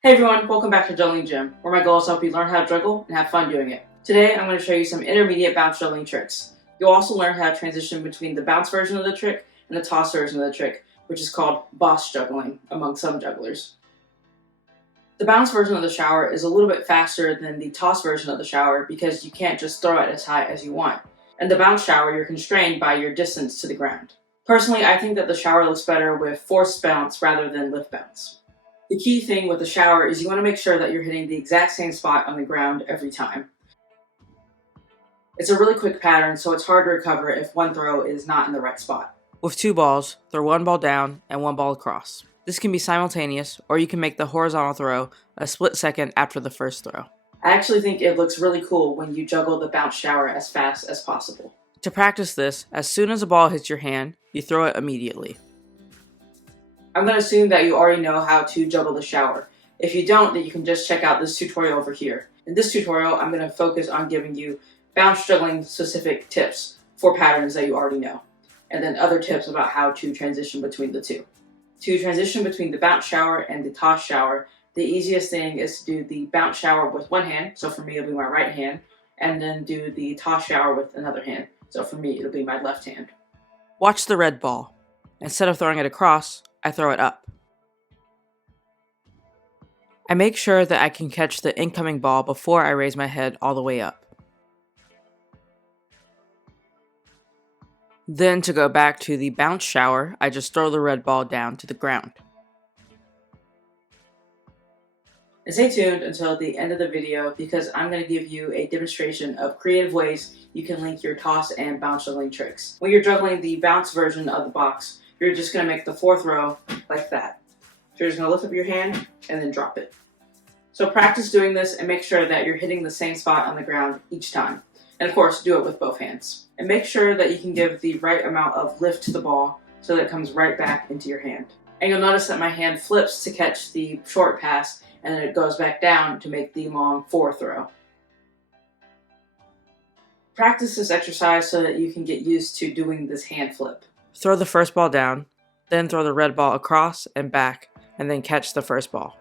Hey everyone, welcome back to Juggling Gym, where my goal is to help you learn how to juggle and have fun doing it. Today I'm going to show you some intermediate bounce juggling tricks. You'll also learn how to transition between the bounce version of the trick and the toss version of the trick, which is called boss juggling among some jugglers. The bounce version of the shower is a little bit faster than the toss version of the shower because you can't just throw it as high as you want. In the bounce shower, you're constrained by your distance to the ground. Personally, I think that the shower looks better with forced bounce rather than lift bounce. The key thing with the shower is you want to make sure that you're hitting the exact same spot on the ground every time. It's a really quick pattern, so it's hard to recover if one throw is not in the right spot. With two balls, throw one ball down and one ball across. This can be simultaneous, or you can make the horizontal throw a split second after the first throw. I actually think it looks really cool when you juggle the bounce shower as fast as possible. To practice this, as soon as a ball hits your hand, you throw it immediately. I'm going to assume that you already know how to juggle the shower. If you don't, then you can just check out this tutorial over here. In this tutorial, I'm going to focus on giving you bounce juggling specific tips for patterns that you already know, and then other tips about how to transition between the two. To transition between the bounce shower and the toss shower, the easiest thing is to do the bounce shower with one hand, so for me it'll be my right hand, and then do the toss shower with another hand, so for me it'll be my left hand. Watch the red ball. Instead of throwing it across, I throw it up. I make sure that I can catch the incoming ball before I raise my head all the way up. Then to go back to the bounce shower, I just throw the red ball down to the ground. And stay tuned until the end of the video because I'm going to give you a demonstration of creative ways you can link your toss and bounce juggling tricks. When you're juggling the bounce version of the box, you're just going to make the fourth row like that. So you're just going to lift up your hand and then drop it. So practice doing this and make sure that you're hitting the same spot on the ground each time. And of course, do it with both hands. And make sure that you can give the right amount of lift to the ball so that it comes right back into your hand. And you'll notice that my hand flips to catch the short pass and then it goes back down to make the long fourth throw. Practice this exercise so that you can get used to doing this hand flip. Throw the first ball down, then throw the red ball across and back, and then catch the first ball.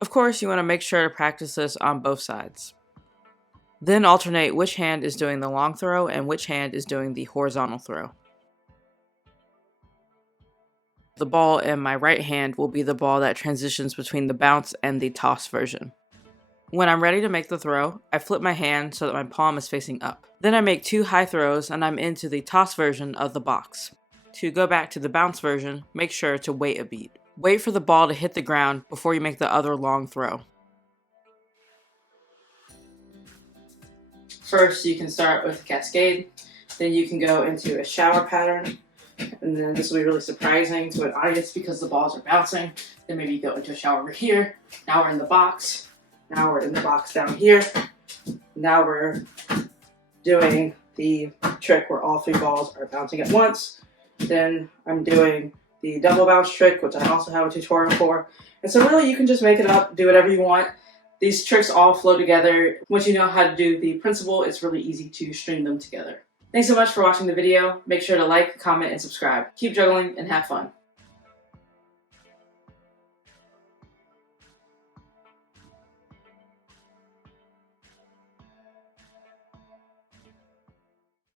Of course, you want to make sure to practice this on both sides. Then alternate which hand is doing the long throw and which hand is doing the horizontal throw. The ball in my right hand will be the ball that transitions between the bounce and the toss version. When I'm ready to make the throw, I flip my hand so that my palm is facing up. Then I make two high throws and I'm into the toss version of the box. To go back to the bounce version, make sure to wait a beat. Wait for the ball to hit the ground before you make the other long throw. First, you can start with a cascade, then you can go into a shower pattern, and then this will be really surprising to an audience because the balls are bouncing. Then maybe you go into a shower over here. Now we're in the box. Now we're in the box down here. Now we're doing the trick where all three balls are bouncing at once. Then I'm doing the double bounce trick, which I also have a tutorial for. And so really you can just make it up, do whatever you want. These tricks all flow together. Once you know how to do the principle, it's really easy to string them together. Thanks so much for watching the video. Make sure to like, comment, and subscribe. Keep juggling and have fun.